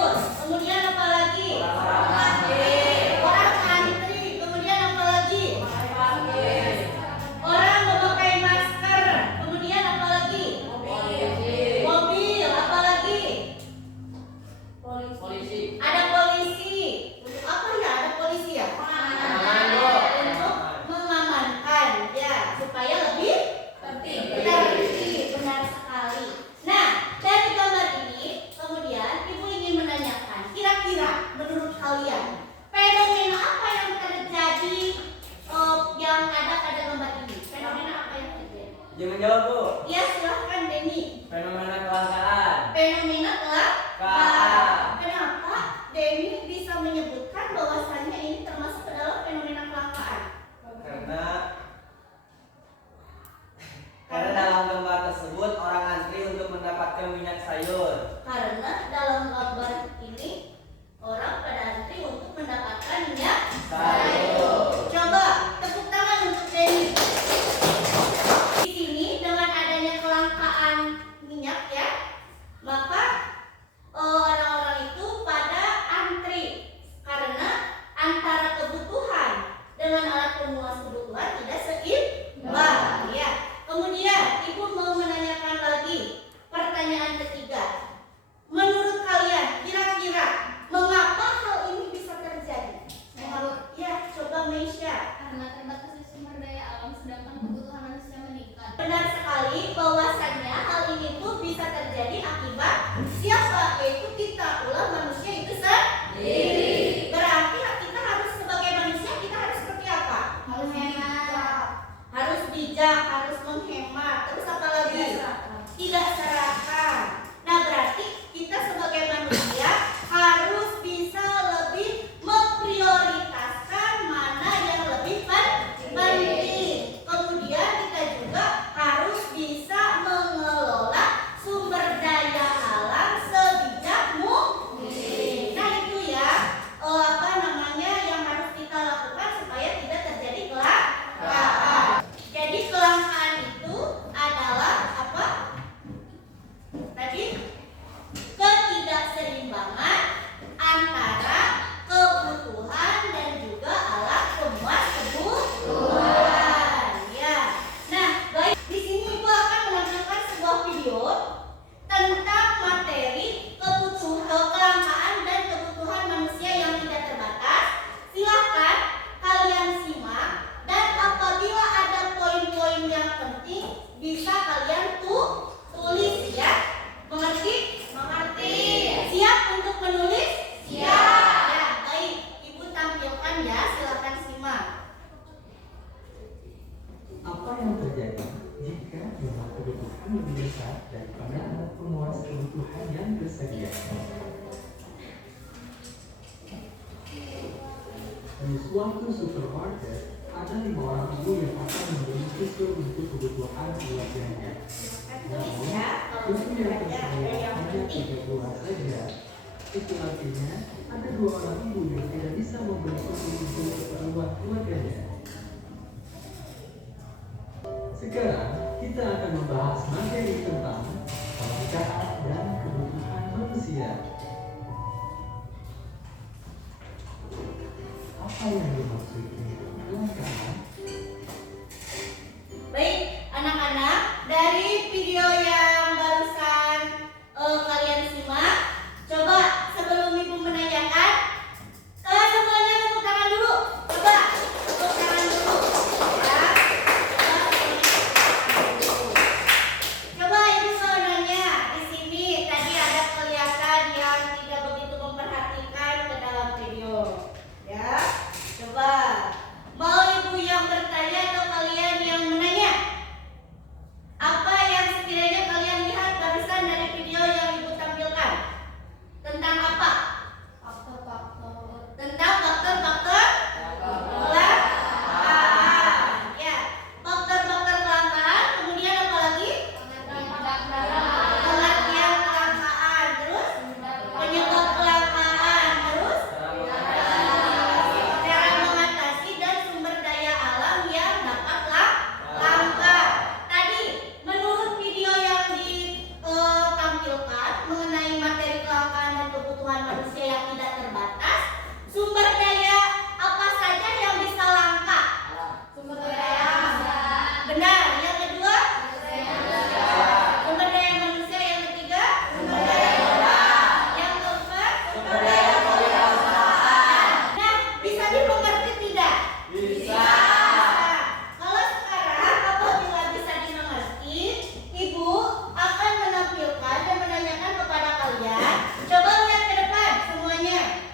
sayur. Kemudian apa lagi? Orang antri. Kemudian apa lagi? Orang memakai masker. Kemudian apa lagi? Mobil. Apa lagi? Polisi. Ada polisi. Untuk apa ya ada polisi ya? Untuk mengamankan ya, supaya lebih tertib. Benar sekali. Nah, dari gambar ini kemudian Ibu ingin menanyakan, kira-kira menurut kalian fenomena apa yang terjadi yang ada pada gambar ini? Fenomena apa yang terjadi? Jangan jawab, Bu. Ya, silahkan Denny. Fenomena kelangkaan. Fenomena Kelangkaan. Kenapa Denny bisa menyebutkan bahwasannya ini termasuk ke dalam fenomena kelangkaan? Karena dalam gambar tersebut orang antri untuk mendapatkan minyak sayur. Karena dalam gambar ini orang pada antri untuk mendapatkan minyak Sayur. Coba tepuk tangan untuk Denny. Di sini dengan adanya kelangkaan minyak ya, maka orang-orang itu pada antri karena antara kebutuhan dengan alat pemuas kebutuhan tidak seimbang ya. Kemudian Ibu mau menanyakan lagi pertanyaan ketiga. Menurut kalian kira-kira mengapa hal ini bisa terjadi? Ya, coba Meisha. Karena terbatasnya sumber daya alam sedangkan kebutuhan manusia meningkat. Benar sekali bahwasannya hal ini tuh bisa terjadi akibat siapa? Yaitu kita, ulah manusia itu sendiri. Berarti kita harus sebagai manusia kita harus seperti apa? Harus hemat. Harus bijak, harus menghemat. Terus apa lagi? Tidak serakah. Nah, berarti kita sebagai manusia harus bisa lebih memprioritaskan mana yang lebih penting. Kemudian kita juga harus bisa mengelola sumber daya alam sebijak mungkin. Nah, itu ya yang harus kita lakukan supaya tidak terjadi kelangkaan. Jadi kelangkaan itu adalah apa? Tadi ketidakseimbangan antara kebutuhan dan juga alat pemuas kebutuhan. Ya. Nah, guys, di sini Ibu akan menampilkan sebuah video tentang materi kelangkaan dan kebutuhan manusia yang tidak terbatas. Silahkan kalian simak dan apabila ada poin-poin yang penting bisa kalian tulis ya. Mengerti? Mengerti. Siap untuk menulis? Siap. Ya, baik. Ibu tampilkan ya, silakan simak. Apa yang terjadi jika jumlah kebutuhan lebih besar daripada alat pemuas kebutuhan yang tersedia? Di suatu supermarket, ada 5 orang ibu yang akan membeli susu untuk kebutuhan keluarganya. Namun, susu yang tersedia hanya 3 buah saja. Itu artinya ada 2 orang ibu yang tidak bisa membeli susu untuk keperluan keluarganya. Sekarang kita akan membahas materi tentang kelangkaan dan kebutuhan manusia. Apa yang dimaksud dengan kelangkaan? Baik, anak-anak, dari video yang barusan kalian simak, coba sebelum Ibu menanyakan, semuanya tepuk tangan dulu. Coba tepuk tangan dulu. Ya. Coba Ibu mau nanya, di sini tadi ada kelihatan yang tidak begitu memperhatikan ke dalam video. Ya. Coba Sumber daya apa saja yang bisa langka? Sumber daya alam. Benar. Yang kedua? Sumber daya manusia. Yang ketiga? Sumber daya alam. Yang keempat? Sumber daya kewirausahaan. Nah, bisa dimengerti tidak? Bisa. Kalau sekarang apabila bisa dimengerti, Ibu akan menampilkan dan menanyakan kepada kalian. Coba lihat ke depan semuanya.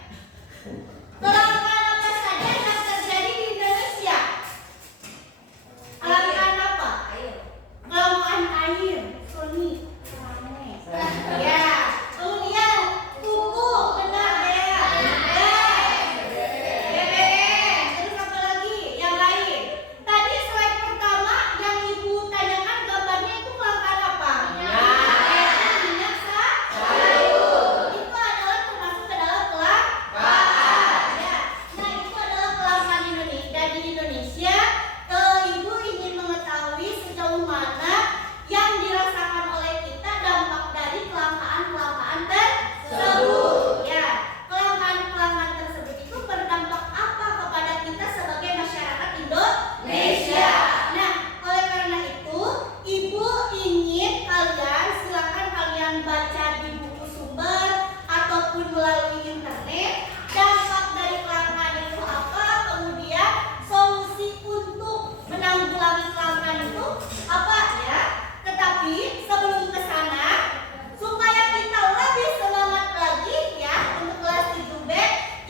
Kelangkaan apa saja yang terjadi di Indonesia? Kelangkaan apa? Kelangkaan air. Sony. Ya. Kemudian pupuk. Benar ya. BBM. Terus apa lagi? Yang lain. Tadi slide pertama yang Ibu tanyakan gambarnya itu kelangkaan apa? Minyak sayur. Itu adalah termasuk ke dalam kelangkaan. Ya. Nah, itu adalah kelangkaan Indonesia. Di Indonesia, Ibu ingin mengetahui sejauh mana yang dirasakan oleh kita dampak dari kelangkaan-kelangkaan tersebut. Ya, kelangkaan-kelangkaan tersebut itu berdampak apa kepada kita sebagai masyarakat Indonesia? Nah, oleh karena itu, Ibu ingin kalian, silakan kalian baca di buku sumber ataupun melalui internet dampak dari kelangkaan itu apa, kemudian solusi untuk menanggulangi kelangkaan itu apa ya. Tetapi sebelum ke sana, supaya kita lebih semangat lagi ya untuk kelas 7B,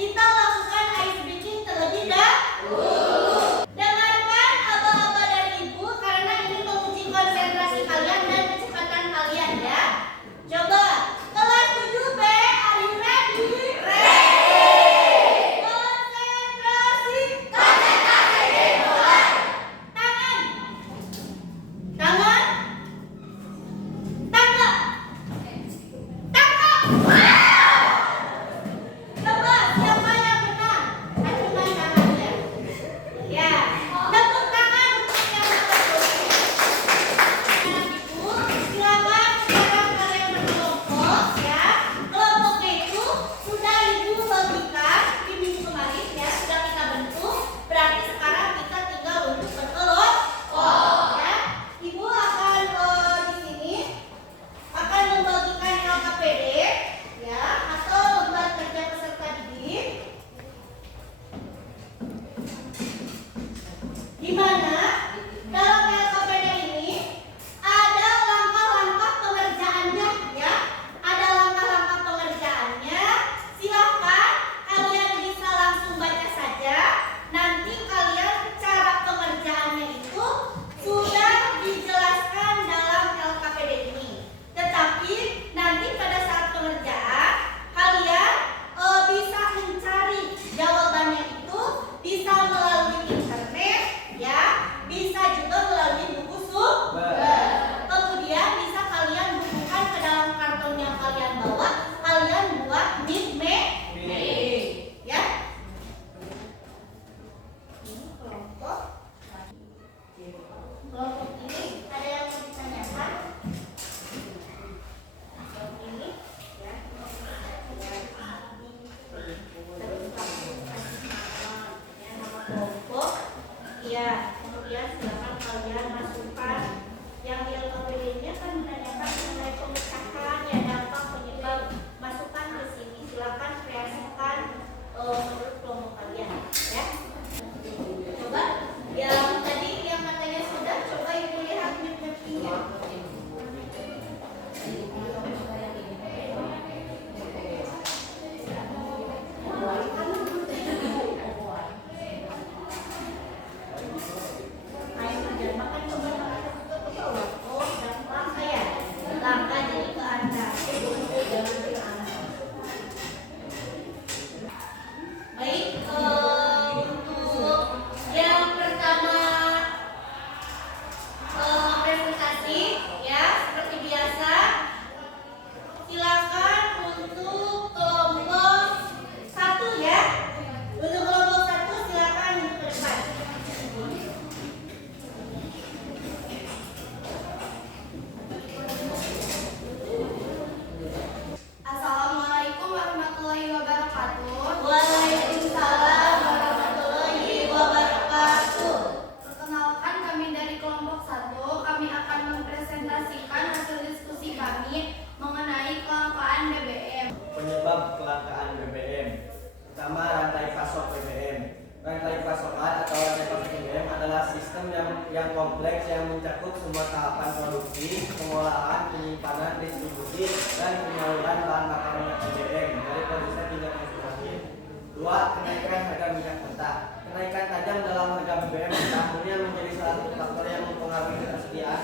kita lakukan ice breaking terlebih dahulu. Dengarkan aba-aba dari Ibu karena ini menguji konsentrasi kalian dan kecepatan kalian ya. Coba kelas 7B, are you ready? Ready. Konsentrasi. Konsentrasi dimulai. Tangan. Tangan. Tangkap. Tangkap. Coba siapa yang menang? Acungkan tangannya. Ya, tepuk tangan untuk yang menang. Ibu, silakan sekarang kalian berkelompok ya. Kelompoknya itu sudah Ibu bagikan di minggu kemarin ya, sudah kita bentuk. Berarti sekarang kita tinggal untuk berkelompok ya. Ibu akan di sini akan membagikan LKPD ya atau lembar kerja peserta didik, di mana dalam LKPD ini ada langkah-langkah pengerjaannya ya. Ada langkah-langkah pengerjaannya. Silakan kalian bisa langsung baca saja. Nanti kalian cara pengerjaannya itu sudah dijelaskan dalam LKPD ini. Tetapi nanti pada saat pengerjaan kalian bisa mencari jawabannya itu bisa melalui internet ya, bisa juga melalui buku sumber. Kemudian bisa kalian bukukan ke dalam karton yang kalian bawa, kalian buat mid-Mei ya. Ini kelompok. Kelompok ini ada yang mau ditanyakan? Ini ya. Nama kelompok. Iya, kemudian silakan kalian masukkan yang di LKPD ini akan menanyakan mengenai pemecahan ya, dampak penyebab. Masukkan ke sini. Silakan kreasikan menurut kelompok kalian ya. Coba yang tadi yang katanya sudah, coba Ibu lihat mid-mappingnya. Ayo kerja makan coba ke bawah. Oh, dan langkah ya. Langkah jadi ke atas. Jangan ke atas. Baik, untuk yang pertama presentasi ya, seperti biasa. Silakan untuk kelompok 1 ya. Untuk kelompok 1 silakan untuk ke depan. Assalamualaikum warahmatullahi wabarakatuh. Waalaikumsalam semua tahapan produksi, pengolahan, penyimpanan, distribusi, dan penyaluran bahan bakar minyak BBM dari produsen hingga konsumen. 2. Kenaikan harga minyak mentah. Kenaikan tajam dalam harga BBM tahunnya menjadi salah satu faktor yang mempengaruhi ketersediaan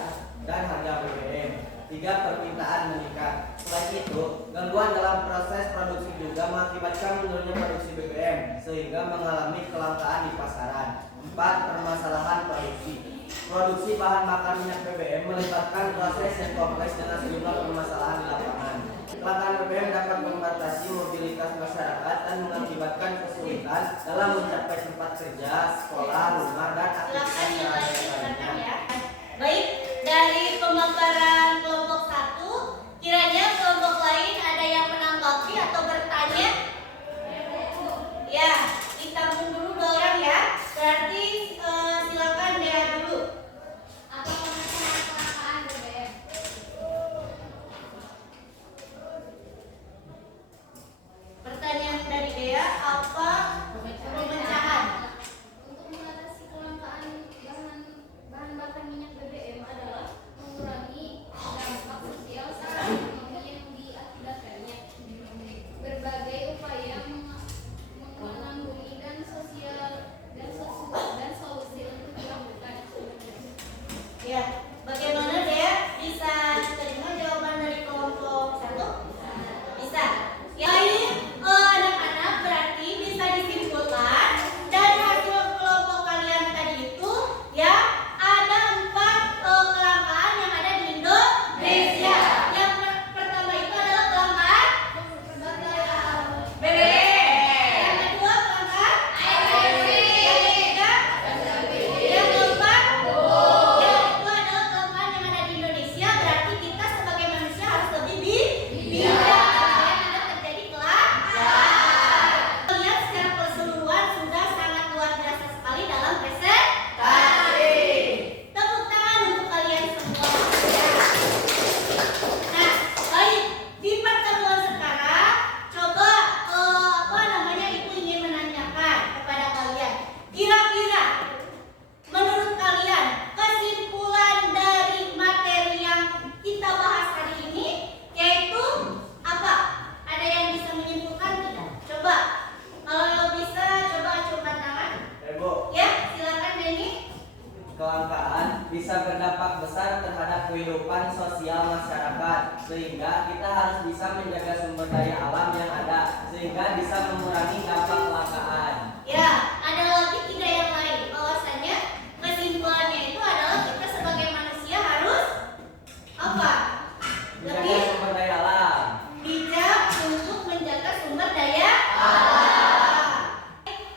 dan harga BBM. 3. Permintaan meningkat. Selain itu, gangguan dalam proses produksi juga mengakibatkan menurunnya produksi BBM sehingga mengalami kelangkaan di pasaran. 4. Permasalahan produksi. Produksi bahan bakar minyak BBM melibatkan proses yang kompleks dengan sejumlah permasalahan di lapangan. Kelangkaan BBM dapat membatasi mobilitas masyarakat dan mengakibatkan kesulitan dalam mencapai tempat kerja, sekolah, rumah, dan aktivitas lainnya. Ya. Baik, dari pemaparan kelompok 1, kiranya kelompok lain ada yang menanggapi atau bertanya? Ya, ditampung dulu 2 orang ya. Berarti silakan Dea dulu. Apa pemecahan kelangkaan BBM? Pertanyaan dari Dea, apa pemecahan? Untuk mengatasi kelangkaan bahan bakar minyak BBM adalah mengurangi dampak sosial serta ekonomi yang diakibatkannya. Berbagai upaya menanggulangi dan solusi untuk dilakukan. Ya, bagaimana Dea? Bisa terima jawaban dari kelompok 1? Bisa. Ya, ini anak-anak berarti bisa disimpulkan dari hasil kelompok kalian tadi itu ya ada 4 kelangkaan yang ada di Indonesia. Yang pertama itu adalah kelangkaan BBM. Yang kedua kelangkaan air bersih. Yang ketiga yang keempat yang itu adalah kelangkaan yang ada di Indonesia. Berarti kita sebagai manusia harus lebih bijak. Terjadi kelangkaan. Lihat secara keseluruhan sudah sangat luar biasa sekali dalam presentasi. Tepuk tangan untuk kalian semua. Nah, baik di pertemuan sekarang coba ibu ingin menanyakan kepada kalian. Kira-kira menurut kalian kesimpulan dari materi yang kita bahas hari ini yaitu apa? Ada yang bisa menyimpulkan tidak? Coba. Kalau bisa coba acungkan tangan. Bu, Ya, silakan Denny. kelangkaan bisa berdampak besar terhadap kehidupan sosial masyarakat sehingga kita harus bisa menjaga sumber daya alam yang ada sehingga bisa mengurangi dampak kelangkaan. Ya, ada lagi tidak yang lain. Bahwasanya kesimpulannya itu adalah kita sebagai manusia harus apa? Menjaga Lebih sumber daya alam. bijak untuk menjaga sumber daya alam.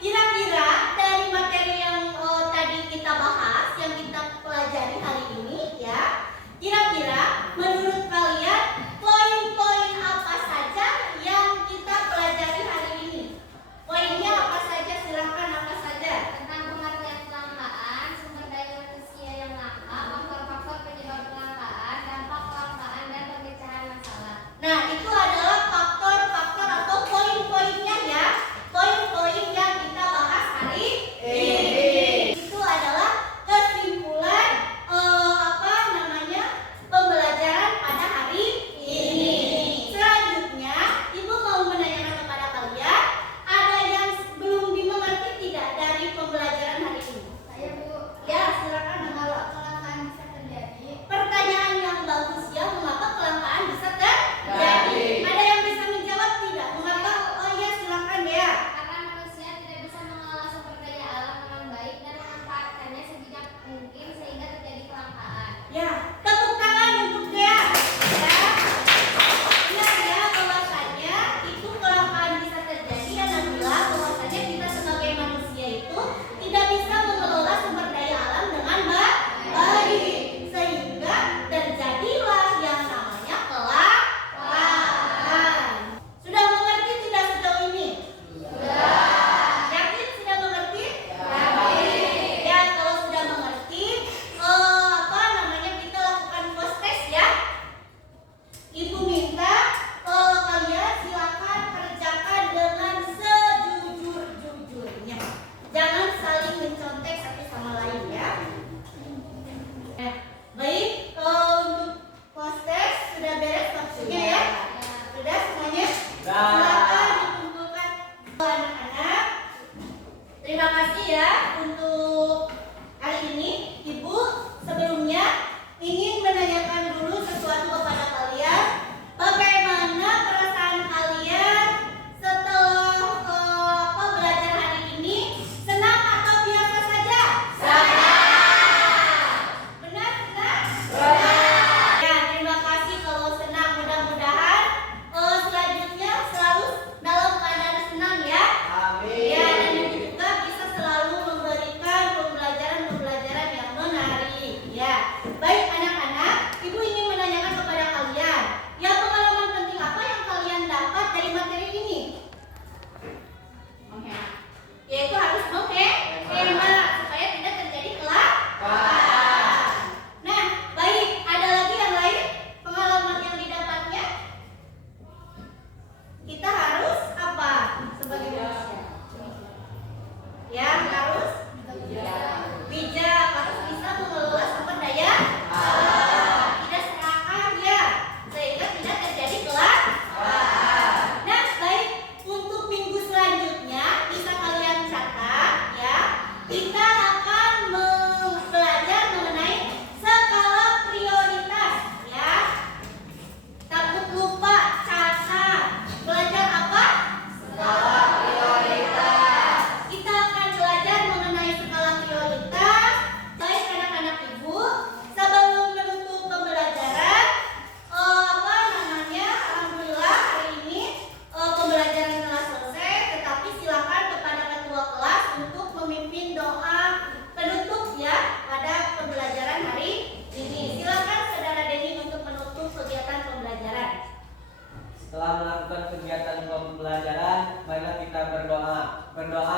Kira-kira dari materi yang tadi kita bahas, yang kita pelajari hari ini ya, kira-kira menurut kalian poin-poin apa saja yang kita pelajari hari ini? Terima kasih ya untuk hari ini. Ibu sebelumnya ingin menanyakan dulu sesuatu kepada kalian. Bagaimana perasaan kalian setelah belajar hari ini? Senang atau biasa saja? Benar, senang? Ya, terima kasih kalau senang. Mudah-mudahan selanjutnya selalu dalam keadaan senang ya. Ya, dan ibu juga bisa selalu memberikan pembelajaran yang menarik. Ya, baik anak-anak, ibu ingin menanyakan kepada kalian, ya pengalaman penting apa yang kalian dapat dari materi ini? Yaitu harus menghemat supaya tidak terjadi kelaparan. Nah, baik, ada lagi yang lain pengalaman yang didapatnya? Kita harus apa sebagai manusia? Ya, harus bijak, harus bisa mengelola sumber daya alam, tidak serakah ya, sehingga tidak terjadi kelaparan. Nah, baik, untuk minggu selanjutnya bisa kalian catat ya. Kita akan belajar mengenai skala prioritas ya. Takut lupa, catat. Belajar apa? Skala prioritas. Kita akan belajar mengenai skala prioritas. Baik anak-anak ibu, sebelum menutup pembelajaran, alhamdulillah hari ini pembelajaran telah selesai. Tetapi silakan kepada ketua kelas untuk memimpin doa penutup ya pada pembelajaran hari ini. Silakan saudara Denny untuk menutup kegiatan pembelajaran. Setelah melakukan kegiatan pembelajaran, marilah kita berdoa. Berdoa